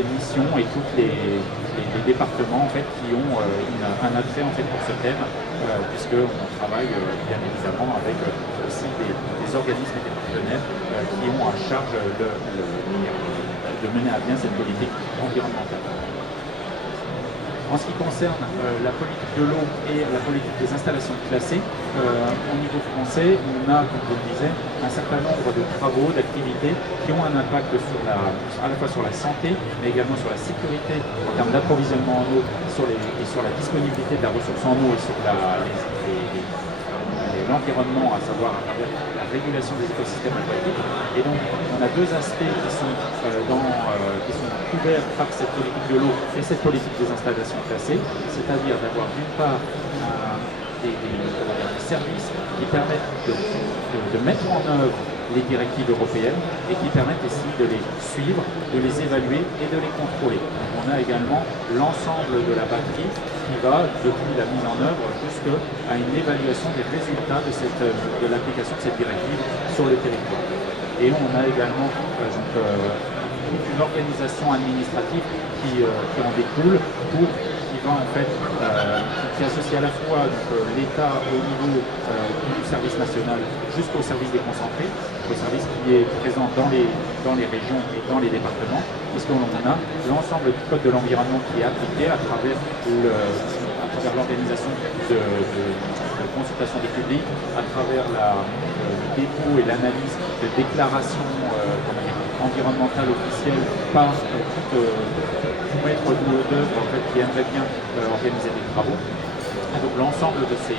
les missions et tous les départements en fait, qui ont un attrait en fait, pour ce thème, puisqu'on travaille bien évidemment avec aussi des organismes et des partenaires qui ont à charge de mener à bien cette politique environnementale. En ce qui concerne la politique de l'eau et la politique des installations classées, au niveau français, on a, comme je le disais, un certain nombre de travaux, d'activités qui ont un impact sur à la fois sur la santé, mais également sur la sécurité en termes d'approvisionnement en eau et sur la disponibilité de la ressource en eau et sur l'environnement, à savoir à travers la régulation des écosystèmes aquatiques. Et donc, on a deux aspects qui sont couverts par cette politique de l'eau et cette politique des installations classées, c'est-à-dire d'avoir d'une part des services qui permettent de mettre en œuvre les directives européennes et qui permettent aussi de les suivre, de les évaluer et de les contrôler. On a également l'ensemble de la batterie qui va, depuis la mise en œuvre, jusqu'à une évaluation des résultats de l'application de cette directive sur le territoire. Et on a également toute une organisation administrative qui en découle qui associe à la fois l'État au niveau du service national jusqu'au service déconcentré, au service qui est présent dans les régions et dans les départements, puisqu'on a l'ensemble du code de l'environnement qui est appliqué à travers l'organisation de consultation des publics, à travers le dépôt et l'analyse de déclarations environnementales officielles par tout maître d'œuvre en fait, qui aimerait bien organiser des travaux. Et donc l'ensemble de ces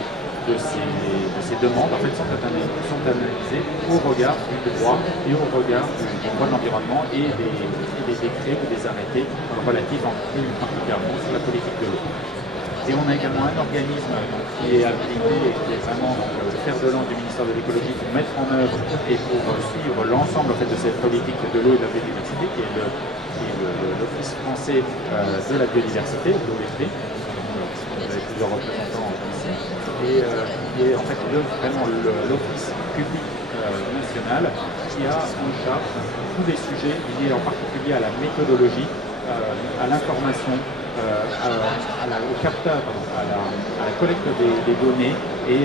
demandes en fait, sont analysées au regard du droit et au regard du droit de l'environnement et des décrets ou des arrêtés relatifs plus particulièrement sur la politique de l'eau. Et on a également un organisme qui est habilité et qui est vraiment le fer de lance du ministère de l'écologie pour mettre en œuvre et pour suivre l'ensemble en fait, de cette politique de l'eau et de la biodiversité, qui est l'Office français de la biodiversité, l'OFB. Vous avez plusieurs représentants ici, et qui est en fait vraiment l'office public national qui a en charge tous les sujets liés en particulier à la méthodologie, à l'information, au captage, à la collecte des données et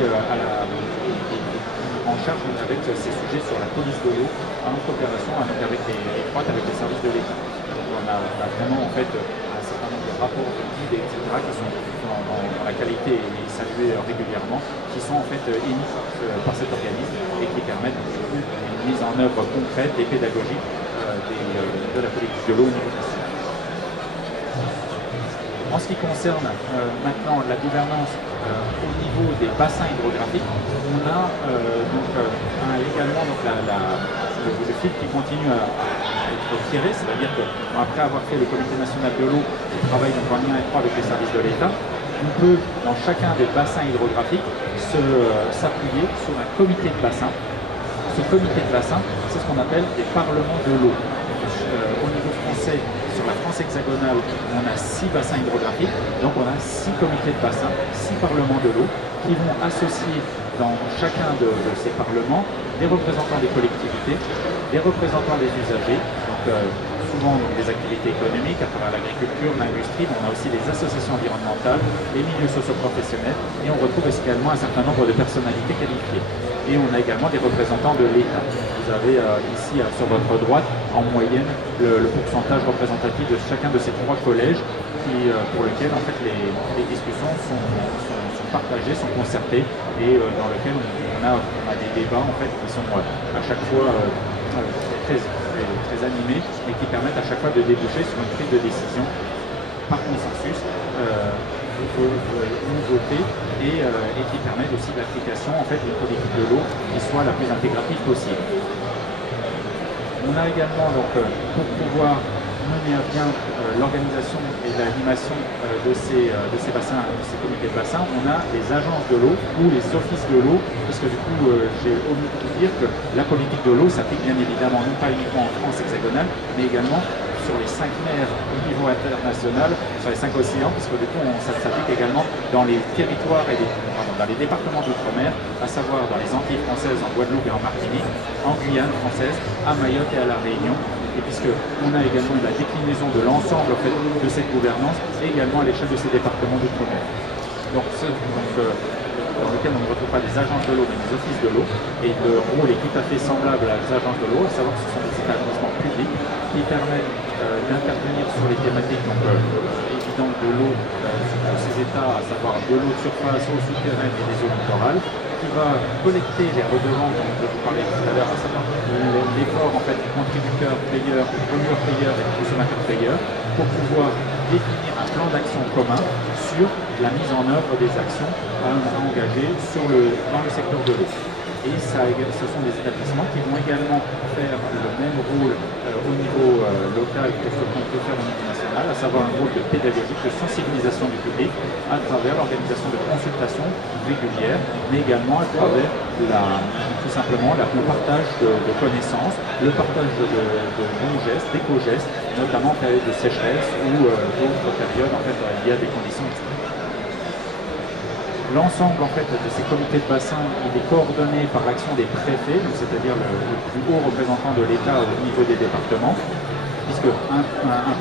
en charge avec ces sujets sur la police de l'eau en coopération avec les services de l'État. Donc on a vraiment en fait un certain nombre de rapports de guides, etc. qui sont dans la qualité et salués régulièrement, qui sont en fait émis par cet organisme et qui permettent une mise en œuvre concrète et pédagogique de la politique de l'eau au niveau national. En ce qui concerne maintenant la gouvernance au niveau des bassins hydrographiques, on a également le fil qui continue à être tiré, c'est-à-dire qu'après avoir fait le comité national de l'eau qui travaille en lien étroit avec les services de l'État, on peut dans chacun des bassins hydrographiques s'appuyer sur un comité de bassin. Ce comité de bassin, c'est ce qu'on appelle des parlements de l'eau. Au niveau français, sur la France hexagonale, on a 6 bassins hydrographiques, donc on a 6 comités de bassin, 6 parlements de l'eau, qui vont associer dans chacun de ces parlements des représentants des collectivités, des représentants des usagers, donc souvent des activités économiques à travers l'agriculture, l'industrie, mais on a aussi des associations environnementales, les milieux socio-professionnels, et on retrouve également un certain nombre de personnalités qualifiées. Et on a également des représentants de l'État. Vous avez ici sur votre droite, en moyenne, le pourcentage représentatif de chacun de ces 3 collèges pour lesquels en fait, les discussions sont partagées, sont concertées et dans lesquels on a des débats en fait, qui sont à chaque fois très animés et qui permettent à chaque fois de déboucher sur une prise de décision par consensus ou voter et qui permettent aussi l'application en fait, d'une politique de l'eau qui soit la plus intégrative possible. On a également, donc, pour pouvoir mener à bien l'organisation et l'animation de ces bassins, de ces comités de bassin, on a les agences de l'eau ou les offices de l'eau, parce que du coup, j'ai omis de vous dire que la politique de l'eau s'applique bien évidemment non pas uniquement en France hexagonale, mais également sur les 5 mers au niveau international, sur les 5 océans, parce que du coup, ça s'applique également dans les territoires et dans les départements d'outre-mer, à savoir dans les Antilles françaises, en Guadeloupe et en Martinique, en Guyane française, à Mayotte et à La Réunion, et puisqu'on a également la déclinaison de l'ensemble en fait, de cette gouvernance, également à l'échelle de ces départements d'outre-mer. Dans lequel on ne retrouve pas des agences de l'eau mais des offices de l'eau, et le rôle est tout à fait semblable à des agences de l'eau, à savoir que ce sont des établissements publics qui permettent d'intervenir sur les thématiques évidentes de l'eau sur ces états, à savoir de l'eau de surface, eau souterraine et des eaux littorales, qui va collecter les redevances dont je vous parlais tout à l'heure, à savoir l'effort en fait, du contributeur payeur, du pollueur payeur et du consommateur payeur, pour pouvoir définir un plan d'action commun sur la mise en œuvre des actions à engager dans le secteur de l'eau. Et ce sont des établissements qui vont également faire le même rôle au niveau local que ce qu'on peut faire au niveau national, à savoir un rôle de pédagogie, de sensibilisation du public à travers l'organisation de consultations régulières, mais également à travers tout simplement le partage de connaissances, le partage de bons gestes, d'éco-gestes, notamment en période de sécheresse ou d'autres périodes en fait, liées à des conditions extrêmes. L'ensemble en fait, de ces comités de bassin il est coordonné par l'action des préfets, c'est-à-dire le plus haut représentant de l'État au niveau des départements, puisque un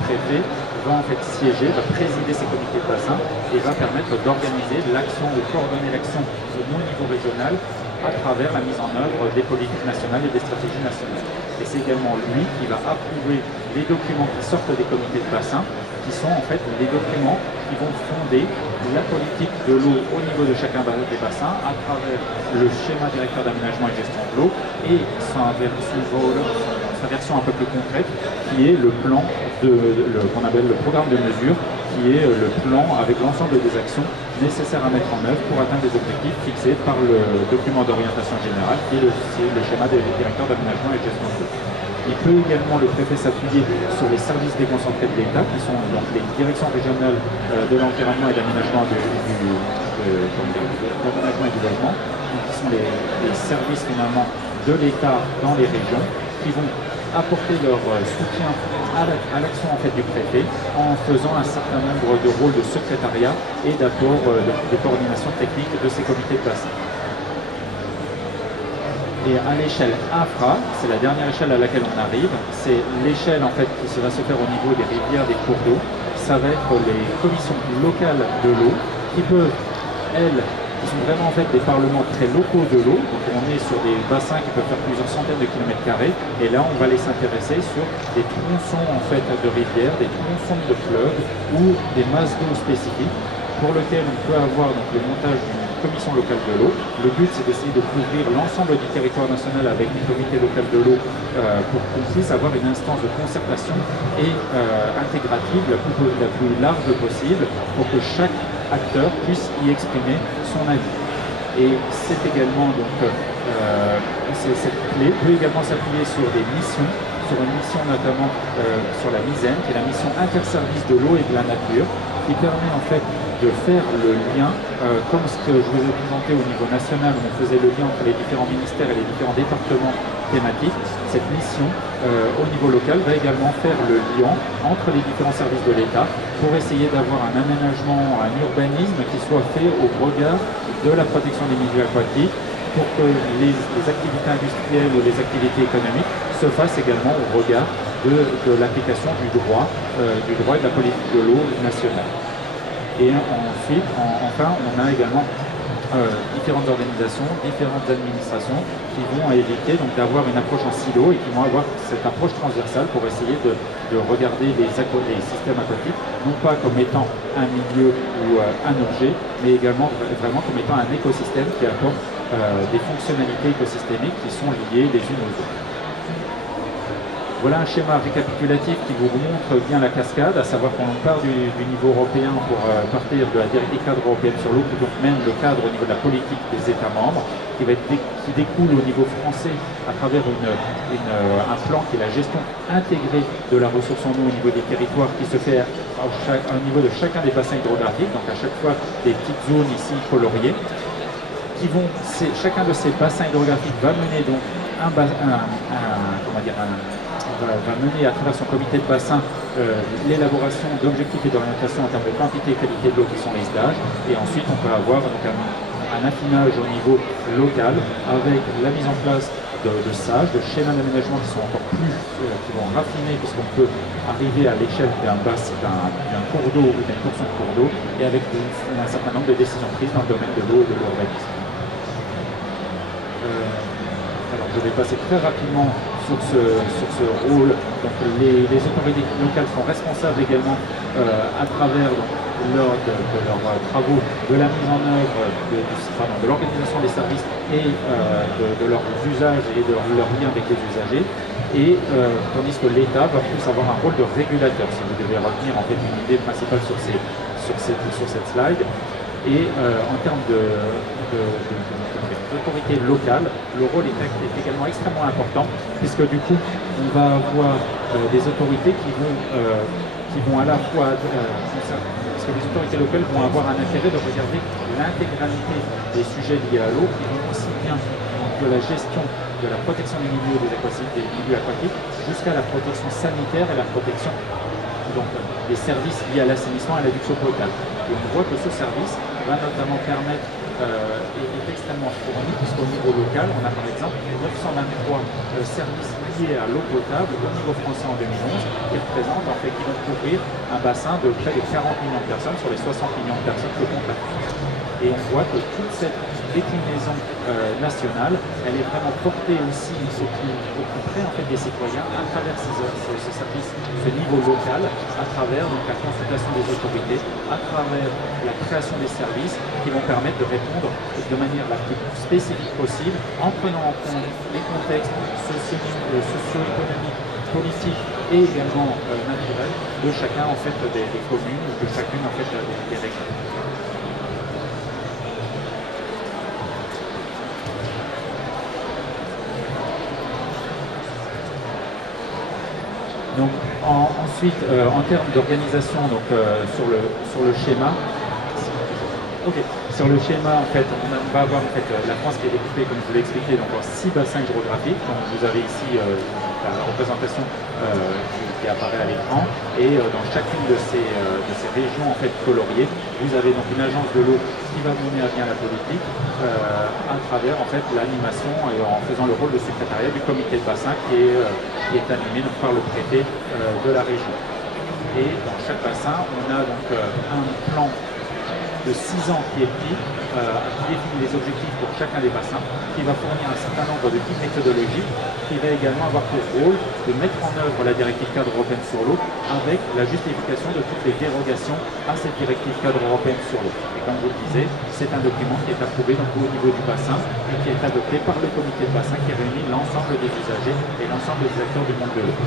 préfet va en fait siéger, va présider ces comités de bassin et va permettre d'organiser l'action, de coordonner l'action au niveau régional à travers la mise en œuvre des politiques nationales et des stratégies nationales. Et c'est également lui qui va approuver les documents qui sortent des comités de bassin, qui sont en fait les documents qui vont fonder la politique de l'eau au niveau de chacun des bassins à travers le schéma directeur d'aménagement et gestion de l'eau et sa version un peu plus concrète qui est le plan qu'on appelle le programme de mesure, qui est le plan avec l'ensemble des actions nécessaires à mettre en œuvre pour atteindre les objectifs fixés par le document d'orientation générale qui est le schéma des directeurs d'aménagement et gestion de l'eau. Il peut également, le préfet, s'appuyer sur les services déconcentrés de l'État, qui sont donc les directions régionales de l'environnement et d'aménagement et du logement, qui sont les services finalement de l'État dans les régions, qui vont apporter leur soutien à l'action en fait, du préfet en faisant un certain nombre de rôles de secrétariat et d'apport de coordination technique de ces comités de bassin. Et à l'échelle infra, c'est la dernière échelle à laquelle on arrive, c'est l'échelle en fait qui va se faire au niveau des rivières, des cours d'eau. Ça va être les commissions locales de l'eau qui peuvent, elles, qui sont vraiment en fait des parlements très locaux de l'eau. Donc on est sur des bassins qui peuvent faire plusieurs centaines de kilomètres carrés. Et là, on va les s'intéresser sur des tronçons en fait de rivières, des tronçons de fleuves ou des masses d'eau spécifiques pour lesquelles on peut avoir donc, le montage d'une commission locale de l'eau. Le but, c'est d'essayer de couvrir l'ensemble du territoire national avec des comités locaux de l'eau pour qu'on puisse avoir une instance de concertation et intégrative la plus large possible pour que chaque acteur puisse y exprimer son avis. Et c'est également, donc, cette clé peut également s'appuyer sur des missions, sur une mission notamment sur la MISEN, qui est la mission interservice de l'eau et de la nature, qui permet en fait de faire le lien, comme ce que je vous ai présenté au niveau national, où on faisait le lien entre les différents ministères et les différents départements thématiques. Cette mission, au niveau local, va également faire le lien entre les différents services de l'État pour essayer d'avoir un aménagement, un urbanisme qui soit fait au regard de la protection des milieux aquatiques, pour que les activités industrielles ou les activités économiques se fassent également au regard de l'application du droit et de la politique de l'eau nationale. Et ensuite, enfin, on a également différentes organisations, différentes administrations qui vont éviter d'avoir une approche en silo et qui vont avoir cette approche transversale pour essayer de regarder les systèmes aquatiques, non pas comme étant un milieu ou un objet, mais également vraiment comme étant un écosystème qui apporte des fonctionnalités écosystémiques qui sont liées les unes aux autres. Voilà un schéma récapitulatif qui vous montre bien la cascade, à savoir qu'on part du niveau européen pour partir de la directive cadre européenne sur l'eau, qui donc mène le cadre au niveau de la politique des États membres, qui découle au niveau français à travers un plan qui est la gestion intégrée de la ressource en eau au niveau des territoires, qui se fait au niveau de chacun des bassins hydrographiques, donc à chaque fois des petites zones ici coloriées, chacun de ces bassins hydrographiques va mener donc va mener à travers son comité de bassin l'élaboration d'objectifs et d'orientation en termes de quantité et qualité de l'eau qui sont les stages. Et ensuite, on peut avoir donc, un affinage au niveau local avec la mise en place de sages, de schémas d'aménagement qui sont encore plus, qui vont raffiner, puisqu'on peut arriver à l'échelle d'un cours d'eau ou d'une portion de cours d'eau, et avec un certain nombre de décisions prises dans le domaine de l'eau et de l'urbanisme. Alors je vais passer très rapidement sur ce rôle. Donc les autorités locales sont responsables également à travers leurs travaux de la mise en œuvre de l'organisation des services et de leurs usages et de leur lien avec les usagers. Et tandis que l'État va plus avoir un rôle de régulateur, si vous devez retenir en fait une idée principale sur cette slide. Et en termes d'autorité locale, le rôle est également extrêmement important, puisque du coup, on va avoir des autorités qui vont à la fois, parce que les autorités locales vont avoir un intérêt de regarder l'intégralité des sujets liés à l'eau, qui vont aussi bien de la gestion de la protection des milieux aquatiques jusqu'à la protection sanitaire et la protection des services liés à l'assainissement et à l'adduction potable. Et on voit que ce service va notamment permettre, est extrêmement fourni, puisqu'au niveau local, on a par exemple 923 services liés à l'eau potable au niveau français en 2011, qui représentent, en fait, qui vont couvrir un bassin de près de 40 millions de personnes sur les 60 millions de personnes que compte la France. Et on voit que toute cette déclinaison nationale, elle est vraiment portée aussi au plus près en fait, des citoyens à travers ce service, ce niveau local, à travers donc, la consultation des autorités, à travers la création des services qui vont permettre de répondre de manière la plus spécifique possible en prenant en compte les contextes socio-économiques, politiques et également naturels de chacun en fait, des communes ou de chacune en fait, des régions. Donc, ensuite, en termes d'organisation, sur le schéma, sur le schéma, en fait, on va avoir en fait, la France qui est découpée, comme je vous l'ai expliqué, donc, en 6 bassins hydrographiques. Donc, vous avez ici la représentation qui apparaît à l'écran. Et dans chacune de ces régions en fait, coloriées, vous avez donc une agence de l'eau qui va mener à bien la politique à travers en fait, l'animation et en faisant le rôle de secrétariat du comité de bassin qui est animé donc, par le préfet de la région. Et dans chaque bassin, on a donc un plan de 6 ans qui est pris, qui définit les objectifs pour chacun des bassins, qui va fournir un certain nombre de guides méthodologiques, qui va également avoir pour rôle de mettre en œuvre la directive cadre européenne sur l'eau avec la justification de toutes les dérogations à cette directive cadre européenne sur l'eau. Et comme vous le disiez, c'est un document qui est approuvé donc, au niveau du bassin et qui est adopté par le comité de bassin qui réunit l'ensemble des usagers et l'ensemble des acteurs du monde de l'eau.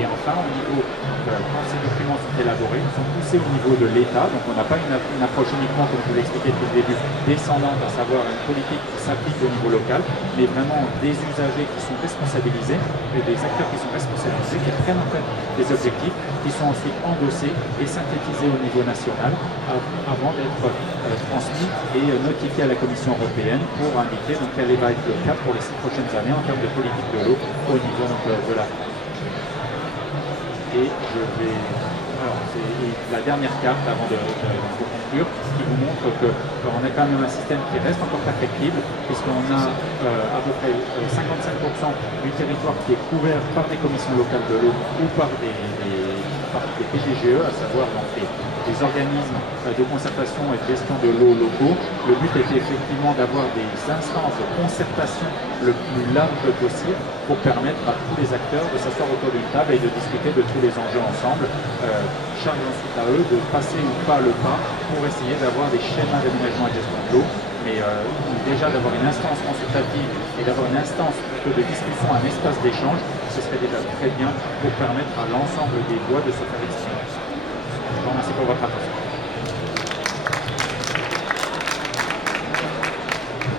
Et enfin, au niveau, quand ces documents sont élaborés, ils sont poussés au niveau de l'État, donc on n'a pas une approche uniquement, comme je vous l'ai expliqué depuis le début, descendante, à savoir une politique qui s'applique au niveau local, mais vraiment des usagers qui sont responsabilisés et des acteurs qui sont responsabilisés, qui prennent en fait des objectifs qui sont ensuite endossés et synthétisés au niveau national avant d'être transmis et notifiés à la Commission européenne pour indiquer donc, quel va être le cap pour les 6 prochaines années en termes de politique de l'eau au niveau donc, de la France. Et je vais... Alors, c'est la dernière carte avant de conclure qui vous montre qu'on a quand même un système qui reste encore perfectible puisqu'on a à peu près 55% du territoire qui est couvert par des commissions locales de l'eau ou par des PGGE, à savoir donc, des organismes de concertation et de gestion de l'eau locaux. Le but était effectivement d'avoir des instances de concertation le plus large possible pour permettre à tous les acteurs de s'asseoir autour d'une table et de discuter de tous les enjeux ensemble. Charge ensuite à eux de passer ou pas le pas pour essayer d'avoir des schémas d'aménagement et de gestion de l'eau, mais déjà d'avoir une instance consultative et d'avoir une instance de discussion, un espace d'échange, ce serait déjà très bien pour permettre à l'ensemble des voix de se faire exprimer. Je vous remercie pour votre attention.